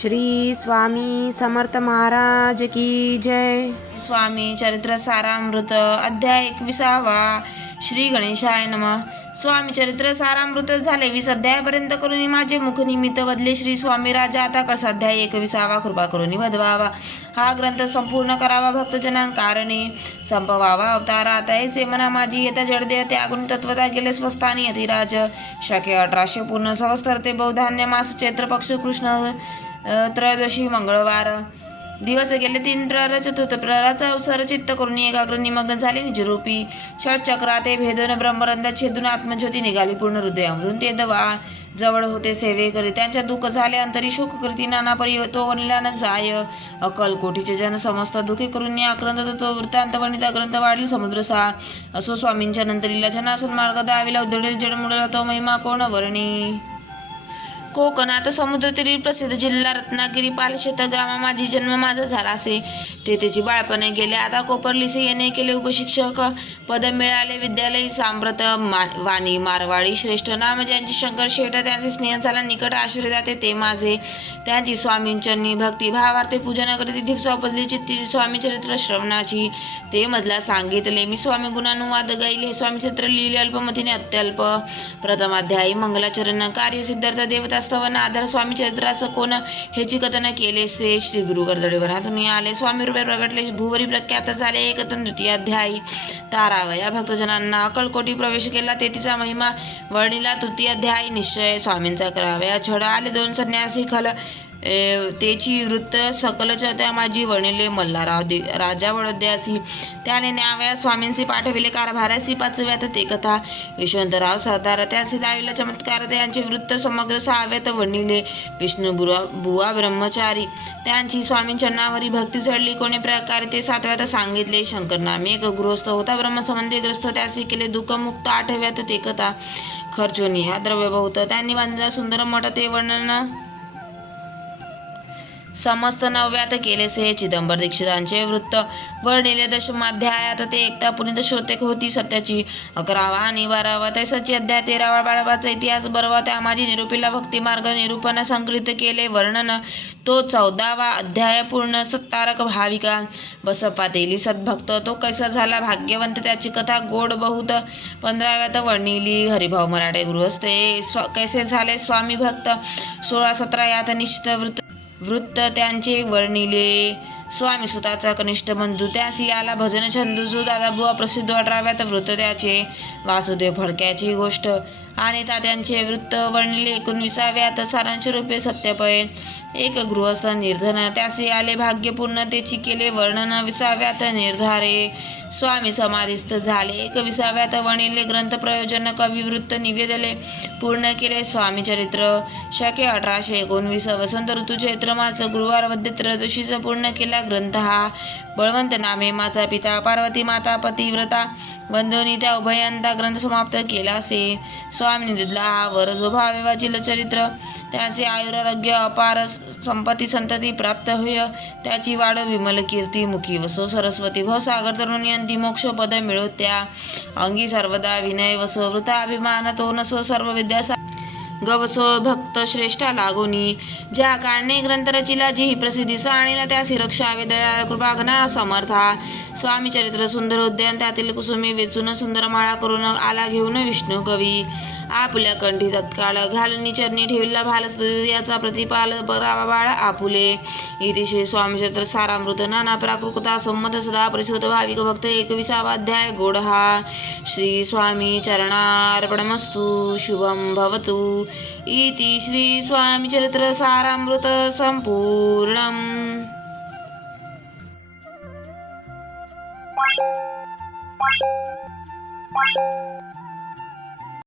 श्री स्वामी समर्थ महाराज की जय। स्वामी चरित्र सारामृत अध्याय 21. श्री गणेशाय नमः. स्वामी चरित्र सारामृत झाले 20 अध्यायापर्यंत करून माझे मुख निमित्त बदले. श्री स्वामी राजा आता कसा अध्याय 21 कृपा करून वधवावा. हा ग्रंथ संपूर्ण करावा भक्तजनांकारणे संपवावा अवतारा. आता ऐसे म्हणा माझी येता जडदेह त्यागून तत्वता गेले स्वस्थानी अतिराज. शके 1800 पूर्ण संवत्सर ते बहुधान्य मास चैत्र पक्ष कृष्ण त्रयोदशी मंगळवार. दिवस गेले 3 प्रहर चतुर्थ प्रहराचा अवसर चित्त करून एकाग्र निमग्न झाले निजरूपी. षटचक्रा ते भेदून ब्रह्मरंध्रात छेदून आत्मज्योती निघाली पूर्ण हृदयामधून. ते दवा जवळ होते सेवे करी त्यांच्या दुःख झाले अंतरी शोक करीती नाना परी तो वनल्यानं जाय. अकल कोटीचे जन समस्त दुःखे करून आक्रंद तो वृत्तांत वनिता ग्रंथ वाढली समुद्रसा. असो स्वामींच्या नंतरीला जनासन मार्ग दाविला उधळेल जडमुडला तो महिमा कोण वर्णी. कोकणात समुद्रतीरी प्रसिद्ध जिल्हा रत्नागिरी पालशेत ग्रामा माझी जन्म माझा झाला असे. तेथेची बाळपणे गेले आता कोपरलीसे येणे केले उपशिक्षक पद मिळाले विद्यालय सांप्रत वाणी मारवाडी श्रेष्ठ नाम ज्यांची शंकर शेठ त्यांचे स्नेह झाला निकट आश्रय जाते ते माझे. त्यांची स्वामींचरणी भक्ती भावार्थे पूजन करीत दिवसा उपजली चित्ती स्वामी चरित्र श्रवणाची. ते मजला सांगितले मी स्वामी गुणानुवाद गाईले स्वामी चरित्र लिहिले अल्पमतीने अत्यल्प. प्रथमाध्यायी मंगलाचरण कार्य सिद्धार्थ देवता स्तवन आधार स्वामी चरित्रास कोण हेची कथन केले से. श्री गुरु कर्दळीवना तुम्ही आले स्वामी रूपे प्रगटले भूवरी प्रख्यात झाले एकतन द्वितीय अध्यायी. तारावया भक्तजनांना अकलकोटी प्रवेश केला तेथीचा महिमा वर्णिला. तृतीय अध्यायी निश्चय स्वामींचा करावया छळ आले 2 संन्यासी खल तेची वृत्त सकलच त्या माझी वर्णिले मल्हारराव राजा वडोद्यासी. त्याने न्यावया स्वामींशी पाठविले कारभारासी 5व्यात ते कथा यशवंतराव सरदार त्याचे दाविला चमत्कार त्यांचे वृत्त समग्र 6व्यात वर्णिले. विष्णू बुवा ब्रह्मचारी त्यांची स्वामींच्या नावारी भक्ती जडली कोणी प्रकारे ते 7व्यात सांगितले. शंकर नामे एक गृहस्थ होता ब्रह्मसंबंधी ग्रस्त त्याचे केले दुःखमुक्त 8व्यात ते कथा. खर्चोनी हा द्रव्य बहुत त्यांनी बांधलेला सुंदर मठ ते वर्णन समस्त 9व्यात केले से. चिदंबर दीक्षितांचे वृत्त वर्णिले 10माध्यायात ते एकता पुनित श्रोते होती सत्याची. 11वा आणि 12वा तैसाची अध्याय. 13वा बाळाबाचा इतिहास 12वा त्या माझी निरूपीला भक्तिमार्ग निरूपण संकलित केले वर्णन तो. 14वा अध्याय पूर्ण सत्तारक भाविका बस पातेली सद्भक्त तो कैसा झाला भाग्यवंत त्याची कथा गोड बहुत. 15व्यात वर्णिली हरिभाऊ मराठे गृहस्थे कैसे झाले स्वामी भक्त. 16-17 यात निश्चित वृत्त त्यांचे वर्णिले. स्वामी सुताचा कनिष्ठ बंधू त्यासी आला भजन छंदूजू दादा बुवा प्रसिद्ध. 18व्यात वृत्त त्याचे वासुदेव फडक्याची गोष्ट आणि तात्यांचे वृत्त वर्णिले. 19व्यात सारांश रूपे सत्यपय एक गृहस्थ निर्धन त्यासी आले भाग्यपूर्ण तेची केले वर्णन. 20व्यात निर्धारे स्वामी समाधिस्थ झाले. 21व्यात वर्णिले ग्रंथ प्रयोजन कविवृत्त निवेदले पूर्ण केले स्वामी चरित्र. शके 1819 वसंत ऋतू चैत्र मास गुरुवार वद्य त्रयोदशीचा पूर्ण केला ग्रंथ हा. बळवंत नामे माझा पिता पार्वती माता पतिव्रता वंदोनी त्या उभयांता ग्रंथ समाप्त केला असे. स्वामी दिदला हा वर जो भावेवाची चरित्र त्याचे आयुरारोग्य अपार संपत्ती संतती प्राप्त होय त्याची वाढ विमल कीर्ती मुखी वसो सरस्वती भवसागर तरुणयंती मोक्ष पद मिळो त्या अंगी सर्वदा विनय वसो वृथा अभिमान तो नसो सर्व विद्या गवसो भक्त श्रेष्ठा लागोनी. ज्या कारणे ग्रंथ रचिला जी प्रसिद्धी आणीला त्या रक्षा वेदळा कृपाघना समर्था. स्वामी चरित्र सुंदर उद्यान त्यातील कुसुमे वेचून सुंदर माळा करून आला घेऊन विष्णू कवी. आपल्या कंठी तत्काळ घालनी चरणी ठेवला भाल याचा प्रतिपाल बरावा बाळ आपुले. इथे श्री स्वामी चरित्र सारामृत नाना प्राकृता संमत सदा परिशोध भाविक भक्त 21वा अध्याय गोड हा. श्री स्वामी चरणार्पणमस्तु शुभम भवतु. इति श्री स्वामी चरित्र सारामृत संपूर्णम्.